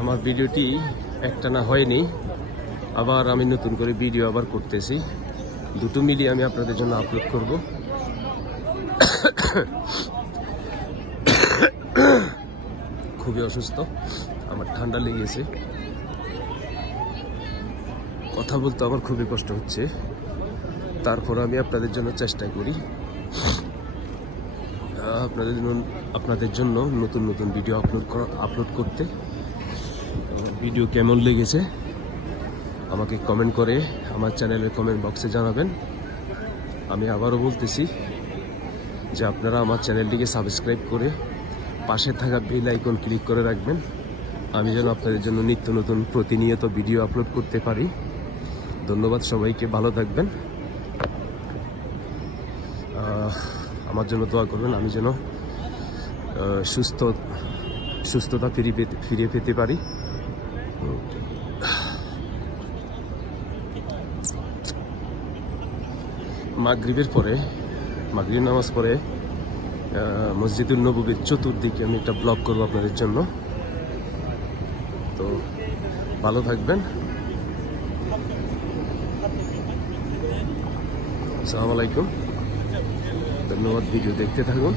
আমার ভিডিওটি একটানা হয়নি, আবার আমি নতুন করে ভিডিও আবার করতেছি। দুটো মিলিয়ে আমি আপনাদের জন্য আপলোড করব। খুবই অসুস্থ, আমার ঠান্ডা লেগেছে, কথা বলতে আমার খুবই কষ্ট হচ্ছে। তারপর আমি আপনাদের জন্য চেষ্টা করি আপনাদের জন্য নতুন নতুন ভিডিও আপলোড করতে। ভিডিও কেমন লেগেছে আমাকে কমেন্ট করে আমার চ্যানেলের কমেন্ট বক্সে জানাবেন। আমি আবারও বলতেছি যে আপনারা আমার চ্যানেলটিকে সাবস্ক্রাইব করে পাশে থাকা বেল আইকন ক্লিক করে রাখবেন, আমি যেন আপনাদের জন্য নিত্য নতুন প্রতিনিয়ত ভিডিও আপলোড করতে পারি। ধন্যবাদ সবাইকে, ভালো থাকবেন, আমার জন্য দোয়া করবেন, আমি যেন সুস্থতা ফিরিয়ে পেতে পারি। মাগরিবের নামাজ পরে মসজিদুল নববীর চতুর্দিকে আমি একটা ব্লগ করবো আপনাদের জন্য। তো ভালো থাকবেন, আসসালামু আলাইকুম, ধন্যবাদ, ভিডিও দেখতে থাকুন।